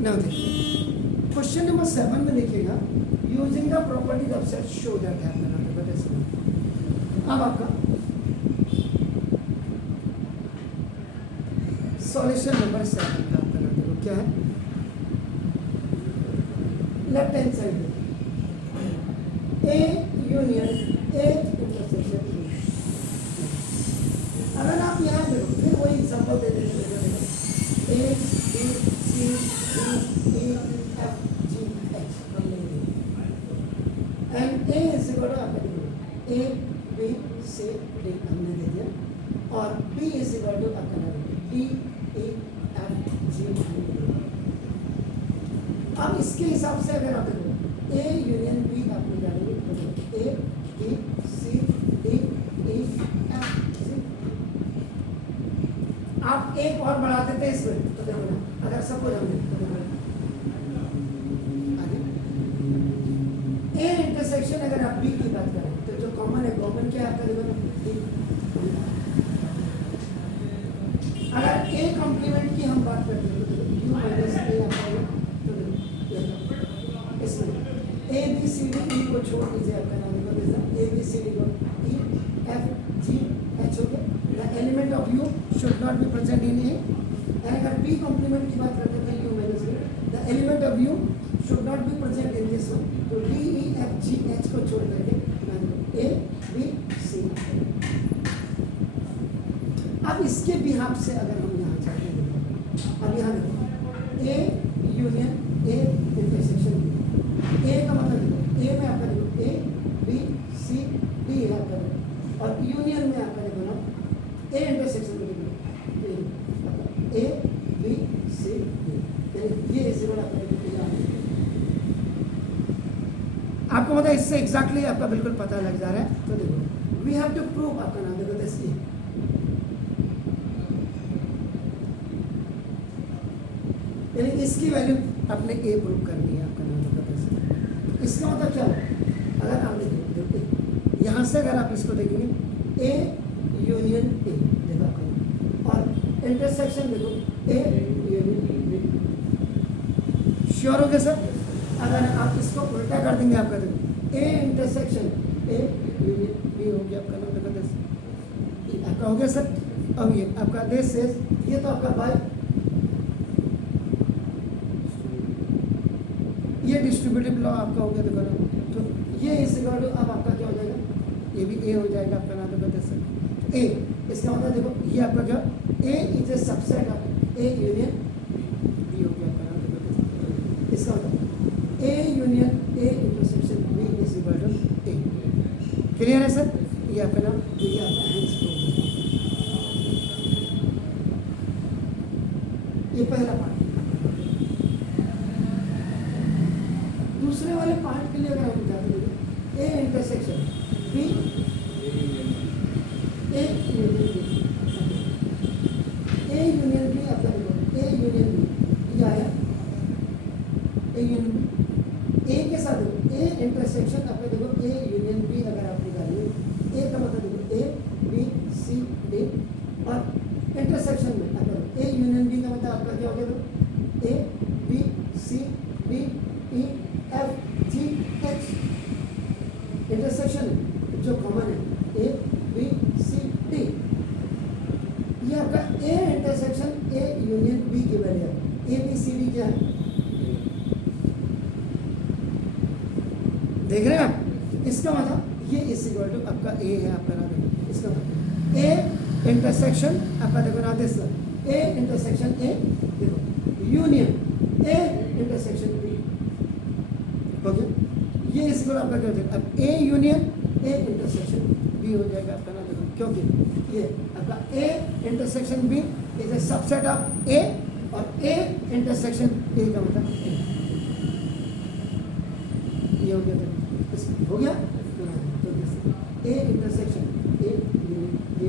Now देखिए question number 7 में देखिएगा, using the properties of set show that है अपना नाम बताइए। अब आपका सॉल्यूशन नंबर 7 का आपका नाम देखो क्या है, left hand side A union A intersection B. अगर आप यहाँ देखो फिर वही एग्जांपल दे देते हैं, A B C D E F G H and A is equal to आपका देखो ए बी सी डी हमने दे दिया और बी इज इक्वल टू आपका डी ई एफ जी। अब इसके हिसाब से अगर आप देखो ए यूनियन बी आप निकालेंगे तो A B C D E F G. आप एक और बढ़ा देते हैं इसमें तो देखो ना, अगर सपोज हम ए इंटरसेक्शन अगर आप बी की बात करें तो जो कॉमन है, कॉमन क्या आपका देखो ना, अगर ए कॉम्प्लीमेंट की हम बात करते हैं तो यू माइनस ए आपका इसमें ए बी सी डी ई को छोड़ दीजिए, आपका नाम देखो ए बी सी डी को ई एफ जी एच हो गया। The element of U should not be present in A, and अगर बी कॉम्प्लीमेंट की बात करते हैं U minus A, the element of U should not be present in this one, तो D E F G H को छोड़ करके ए B सी। अब इसके बिहाफ से अगर हम यहाँ चाहते हैं, अब यहाँ देखो A union A intersection B, A का मतलब देखो ए में आपका देखो ए बी सी डी है आपका देखो, और यूनियन में आपका देखो ना ए इंटरसेक्शन में देखो ए बी सी डी, ये इसी बड़ा आपको मतलब इससे एग्जैक्टली आपका बिल्कुल पता लग जा रहा है। तो देखो वी हैव टू प्रूव आपका नाम देखो दिस ए, यानी इसकी वैल्यू आपने ए प्रूव करनी है आपका नाम देखो दिस ए। इसका मतलब क्या है, अगर आप देखो यहाँ से अगर आप इसको देखेंगे ए यूनियन ए देखो आपका, और इंटरसेक्शन देखो ए यूनियन बी, श्योर हो गया सर। अगर आप इसको उल्टा कर देंगे आपका देखो A intersection A union B हो गया आपका नाम देखो दिस आपका हो गया सर। अब ये आपका दिस इज, ये तो आपका बाय ये डिस्ट्रीब्यूटिव लॉ आपका हो गया देखो ना, तो ये इस इक्वल टू अब आपका क्या हो जाएगा, ये भी ए हो जाएगा आपका नाम देखो दिस ए। इसका मतलब देखो ये आपका क्या, A is a subset of A union B हो गया आपका नाम देखो दिस। इसका मतलब A union A intersection B is equal to A. Clear है सर, ये आपका नाम, ये आपका हैंड्स प्रूफ। ये पहला पार्ट। दूसरे वाले पार्ट के लिए अगर हम जाते हैं A intersection B A union B, A union B आपका देखो ए यूनियन बी ये आया ए यूनियन ए के साथ देखो ए इंटरसेक्शन आपने देखो ए यूनियन बी अगर आप निकालिए, ए का मतलब देखो ए बी सी डी, और इंटरसेक्शन में आपका ए यूनियन बी का मतलब आपका क्या हो गया, देखो A B C D E F G H. Intersection जो कॉमन है ए बी सी डी, ये आपका A intersection A union B की वैल्यू है। ए बी सी डी क्या है देख रहे हैं आप, इसका मतलब ये इस इक्वल टू आपका ए है आपका नाम देखो, इसका मतलब ए इंटरसेक्शन आपका देखो ना दिस ए इंटरसेक्शन ए देखो यूनियन ए इंटरसेक्शन बी हो गया। ये इस इक्वल आपका क्या हो जाएगा, अब A union A intersection B हो जाएगा आपका नाम देखो, क्योंकि ये आपका A intersection B is a subset of A, और ए इंटरसेक्शन ए का मतलब ए, ये हो गया हो गया। तो ए इंटरसेक्शन ए यूनियन ए